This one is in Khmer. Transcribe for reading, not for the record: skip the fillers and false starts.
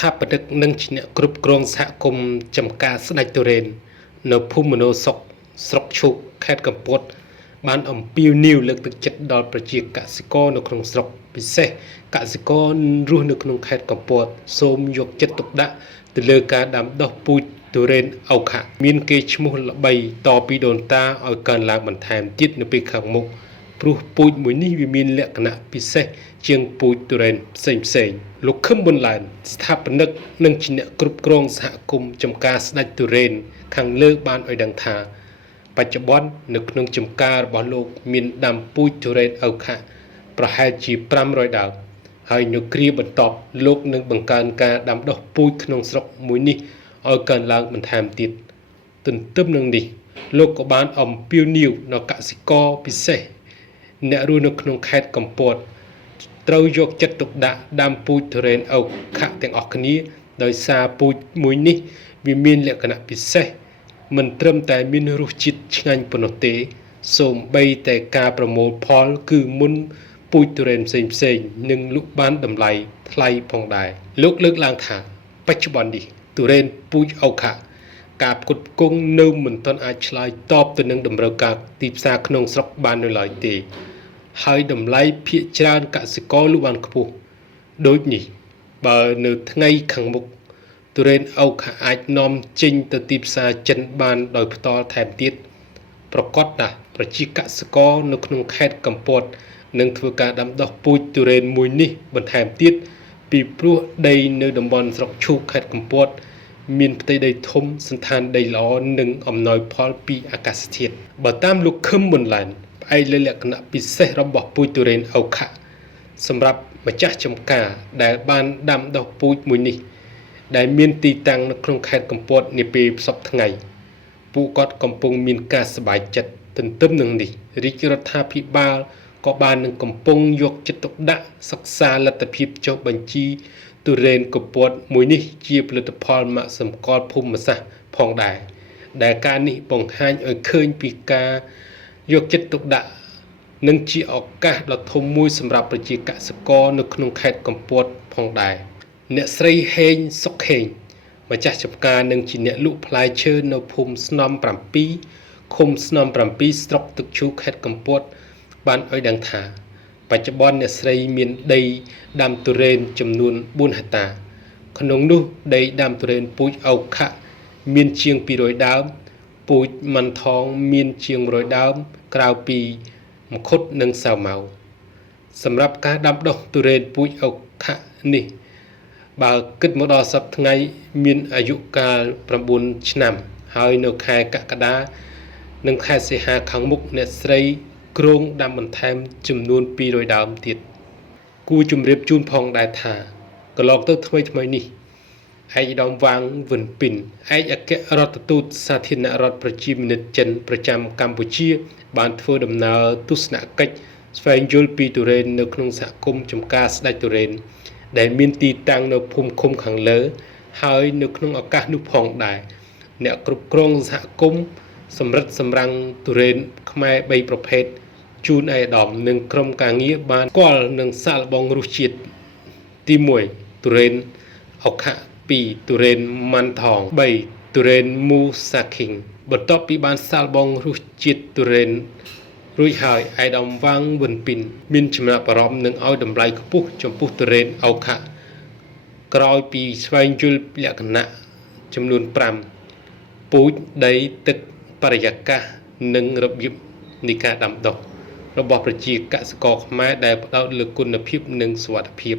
ថាបនិកនិងជាអ្នកគ្រប់គ្រងសហគមន៍ចំការស្ដេចទុរេននៅភូមិមនោសុខស្រុកឈូកខេត្តកំពតបានអំពាវនាវលើកទឹកចិត្តដល់ប្រជាកសិករនៅក្នុងស្រុកពិសេសកសិកររស់នៅក្នុងខេត្តកំពតសូមយកចិត្តទុកដាក់ទៅលើការដាំដុះពូជទុរេនអូខាមានកេរ្តិ៍ឈ្មោះល្បីតពីដូនតាឲ្យកើនឡើងបន្ថែមទៀតនៅពេលខាងមុខព្រោះពូជមួយនេះវាមានលក្ខណៈពិសេសជាងពូជទុរេនផ្សេងលោកខឹមប៊ុនឡែនស្ថាបនិកនិងជាអ្នកគ្រប់គ្រងសហគមន៍ចំការស្ដេចទុរេនខាងលើបានឲ្យដឹងថាបច្ចុប្បន្ននៅក្នុងចំការរបស់លោកមានដាំពូជទុរេនអូខាប្រហែលជា500ដើមហើយនៅគ្រាបន្ទាប់លោកនឹងបង្កើនការដាំដុះពូជក្នុងស្រុកមួយនេះឲ្យកើនឡើងបន្ថែមទៀតទន្ទឹមនឹងនេះលោកក៏បានអំពាវនាវដល់កសិករពិសេសអ្នករស់នៅក្នុងខេត្តកំពតត្រូវយកចិត្តទុកដាក់ដាំពូជទុរេនអូខាទាំងអស់គ្នាដោយសារពូជមួយនេះវាមានលក្ខណៈពិសេសមិនត្រឹមតែមានរសជាតិឆ្ងាញ់ប៉ុណ្ណោះទេសូម្បីតែការប្រមូលផលគឺមុនពូជទុរេនផ្សេងនឹងលក់បានតម្លៃថ្លៃផងដែរលោកលើកឡើងថាបច្ចុប្បន្ននេះទុរេនពូជអូខាការផ្គត់ផ្គង់នៅមិនទាន់អាចឆ្លើយតបទៅនឹងតម្រូវការទីផ្សារក្នុងស្រុកបាននៅឡើយទេហើយតម្លៃភាគច្រើនកសិករលក់បានខ្ពស់ដូចនេះបើនៅថ្ងៃខាងមុខទុរេនអូខាអាចនាំចេញទៅទីផ្សារចិនបានដោយផ្ទាល់ថែមទៀតប្រកាសថាប្រជាកសិករនៅក្នុងខេត្តកំពតនឹងធ្វើការដាំដុះពូជទុរេនមួយនេះបន្ថែមទៀតពីព្រោះដីនៅតំបន់ស្រុកឈូកខេត្តកំពតមានផ្ទៃដីធំសន្តានដីល្អនិងអំណោយផលពីអាកាសធាតុបើតាមលោកខឹមប៊ុនឡែនផ្អែកលើលក្ខណៈពិសេសរបស់ពូជទុរេនអូខាសម្រាប់ម្ចាស់ចំការដែលបានដាំដុះពូជមួយនេះដែលមានទីតាំងនៅក្នុងខេត្តកំពតនាពេលសប្តាហ៍ថ្ងៃពួកគាត់កំពុងមានការសប្បាយចិត្តទន្ទឹមនឹងនេះរាជរដ្ឋាភិបាលក៏បាននឹងកំពុងយកចិត្តទុកដាក់សិក្សាលទ្ធភាពចុះបញ្ជីទុរេនកំពតមួយនេះជាផលិតផលម៉ាកសម្គាល់ភូមិសាស្ត្រផងដែរដែលការនេះបង្ហាញឲ្យឃើញពីការយកចិត្តទុកដាក់និងជាឱកាសដ៏ធំមួយសម្រាប់ប្រជាកសិករនៅក្នុងខេត្តកំពតផងដែរអ្នកស្រីហេងសុកហេងម្ចាស់ចំការនិងជាអ្នកលក់ផ្លែឈើនៅភូមិស្នំ7ឃុំស្នំ7ស្រុកទឹកឈូខេត្តកំពតបានឲ្យដឹងថាបច្ចុប្បន្នអ្នកស្រីមានដីដាំទុរេនចំនួន4ហិកតាក្នុងនោះដីដាំទុរេនពូជអូខាមានជាង200ដើមពូជម៉ាន់ថងមានជាង100ដើមក្រៅពីមង្ឃុតនិងសាវម៉ាវសម្រាប់ការដាំដុះទុរេនពូជអូខានេះបើគិតមកដល់សប្តាហ៍ថ្ងៃមានអាយុកាល9ឆ្នាំហើយនៅខែកក្កដានិងខែសីហាខាងមុខអ្នកស្រីគ្រោងដាំបន្ថែមចំនួន200ដើមទៀតគួរជម្រាបជូនផងដែរថាកន្លងទៅថ្មីនេះឯកឧត្តមវ៉ាងវិនពីនឯកអគ្គរដ្ឋទូតសាធារណរដ្ឋប្រជាមានិតចិនប្រចាំកម្ពុជាបានធ្វើដំណើរទស្សនកិច្ចស្វែងយល់ពីទុរេននៅក្នុងសហគមន៍ចំការស្ដេចទុរេនដែលមានទីតាំងនៅភូមិឃុំខាងលើហើយនៅក្នុងឱកាសនោះផងដែរអ្នកគ្រប់គ្រងសហគមន៍សម្រិតសម្រាំងទុរេនខ្មែរ3ប្រភេទជូនឯកឧត្តមនិងក្រុមការងារបានស្គាល់នឹងសាកល្បងរសជាតិទី1ទុរេនអូខា2ទុរេនម៉ាន់ថង3ទុរេនមូសាឃីងបន្ទាប់ពីបានសាកល្បងរសជាតិទុរេនរួចហើយឯកឧត្តមវ៉ាងវិនពីនមានចំណាប់អារម្មណ៍នឹងឲ្យតម្លៃខ្ពស់ចំពោះទុរេនអូខាក្រោយពីស្វែងយល់លក្ខណៈចំនួន5ពូជដីទឹកបរិយាកាសនិងរបៀបនៃការដាំដុះរបស់ប្រជាកសិករខ្មែរដែលផ្ដោតលើគុណភាពនិងសុវត្ថិភាព